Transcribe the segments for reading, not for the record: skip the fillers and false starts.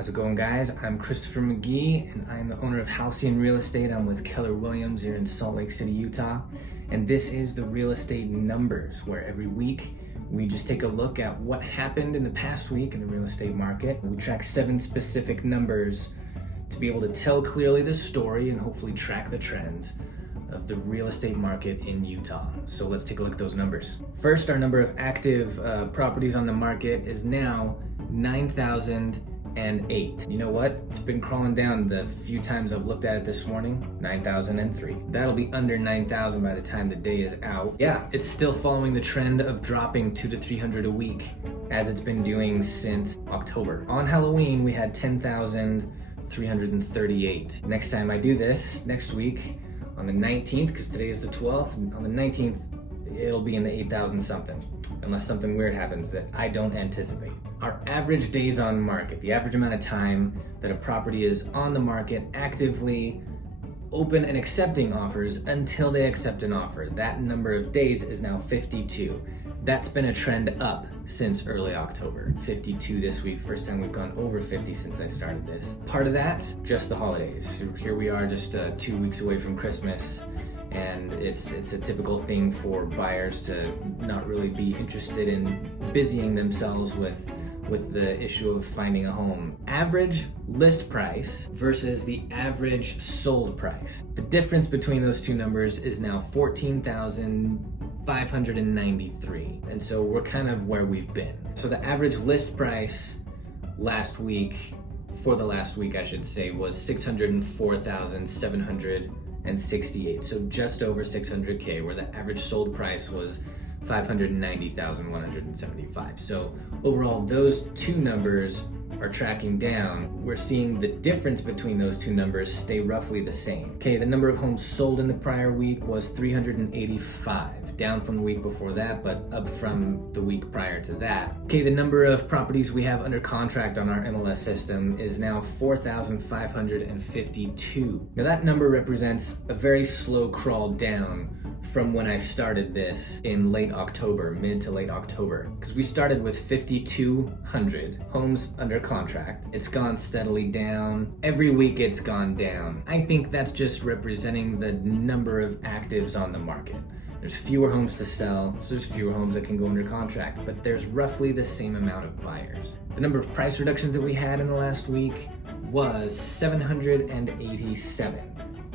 How's it going, guys? I'm Christopher McGee, and I'm the owner of Halcyon Real Estate. I'm with Keller Williams here in Salt Lake City, Utah. And this is the Real Estate Numbers, where every week we just take a look at what happened in the past week in the real estate market. We track 7 specific numbers to be able to tell clearly the story and hopefully track the trends of the real estate market in Utah. So let's take a look at those numbers. First, our number of active properties on the market is now 9,008. You know what? It's been crawling down the few times I've looked at it this morning. 9,003. That'll be under 9,000 by the time the day is out. Yeah, it's still following the trend of dropping 200 to 300 a week, as it's been doing since October. On Halloween, we had 10,338. Next time I do this, next week, on the 19th, because today is the 12th, on the 19th, it'll be in the 8,000 something, unless something weird happens that I don't anticipate. Our average days on market, the average amount of time that a property is on the market actively open and accepting offers until they accept an offer, that number of days is now 52. That's been a trend up since early October. 52 this week, first time we've gone over 50 since I started this. Part of that, just the holidays. Here we are just 2 weeks away from Christmas, and it's a typical thing for buyers to not really be interested in busying themselves with the issue of finding a home. Average list price versus the average sold price. The difference between those two numbers is now 14,593. And so we're kind of where we've been. So the average list price for the last week I should say, was 604,768. So just over 600K, where the average sold price was 590,175. So overall, those two numbers are tracking down. We're seeing the difference between those two numbers stay roughly the same. Okay, the number of homes sold in the prior week was 385, down from the week before that, but up from the week prior to that. Okay, the number of properties we have under contract on our MLS system is now 4,552. Now that number represents a very slow crawl down from when I started this in late October, mid to late October. Because we started with 5,200 homes under contract. It's gone steadily down. Every week it's gone down. I think that's just representing the number of actives on the market. There's fewer homes to sell, so there's fewer homes that can go under contract, but there's roughly the same amount of buyers. The number of price reductions that we had in the last week was 787.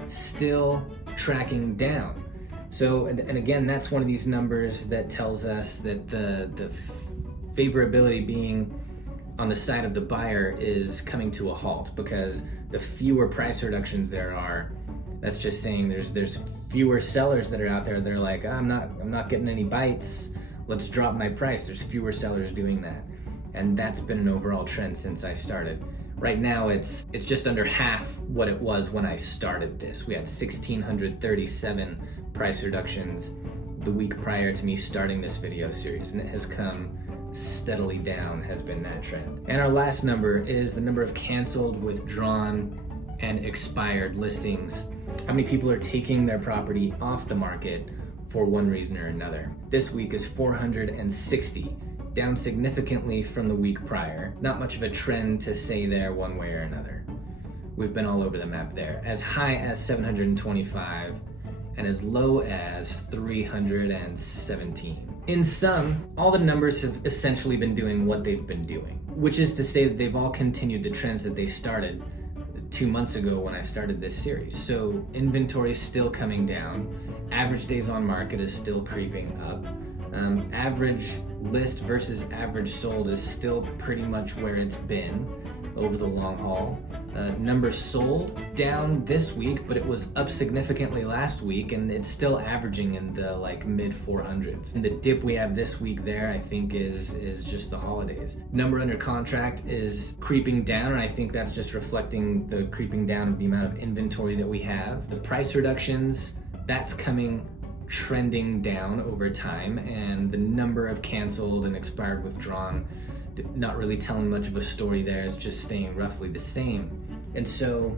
Still tracking down. So, and again, that's one of these numbers that tells us that the favorability being on the side of the buyer is coming to a halt, because the fewer price reductions there are, that's just saying there's fewer sellers that are out there. They're like, I'm not getting any bites. Let's drop my price. There's fewer sellers doing that, and that's been an overall trend since I started. Right now, it's just under half what it was when I started this. We had 1,637 price reductions the week prior to me starting this video series, and it has come steadily down, has been that trend. And our last number is the number of canceled, withdrawn, and expired listings. How many people are taking their property off the market for one reason or another. This week is 460. Down significantly from the week prior. Not much of a trend to say there one way or another. We've been all over the map there. As high as 725 and as low as 317. In sum, all the numbers have essentially been doing what they've been doing, which is to say that they've all continued the trends that they started 2 months ago when I started this series. So inventory is still coming down. Average days on market is still creeping up. Average list versus average sold is still pretty much where it's been over the long haul. Numbers sold down this week, but it was up significantly last week, and it's still averaging in the mid 400s. And the dip we have this week there, I think, is just the holidays. Number under contract is creeping down, and I think that's just reflecting the creeping down of the amount of inventory that we have. The price reductions, that's trending down over time, and the number of canceled and expired withdrawn, not really telling much of a story there. It's just staying roughly the same. And so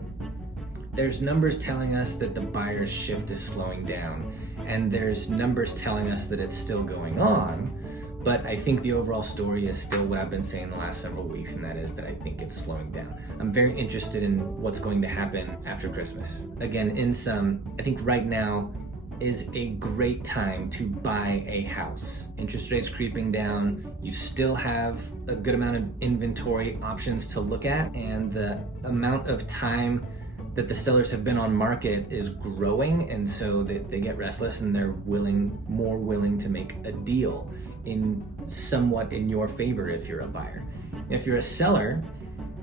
there's numbers telling us that the buyer's shift is slowing down, and there's numbers telling us that it's still going on, But I think the overall story is still what I've been saying the last several weeks, and that is that I think it's slowing down. I'm very interested in what's going to happen after Christmas. Again, in sum, I think right now is a great time to buy a house. Interest rates creeping down, you still have a good amount of inventory options to look at, and the amount of time that the sellers have been on market is growing, and so they get restless and they're more willing to make a deal somewhat in your favor if you're a buyer. If you're a seller,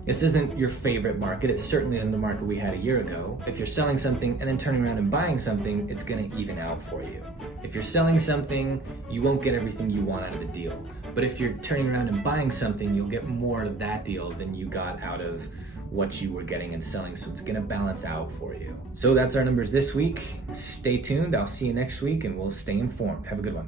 this isn't your favorite market. It certainly isn't the market we had a year ago. If you're selling something and then turning around and buying something, it's gonna even out for you. If you're selling something, you won't get everything you want out of the deal. But if you're turning around and buying something, you'll get more of that deal than you got out of what you were getting and selling, so it's gonna balance out for you. So that's our numbers this week. Stay tuned, I'll see you next week, and we'll stay informed. Have a good one.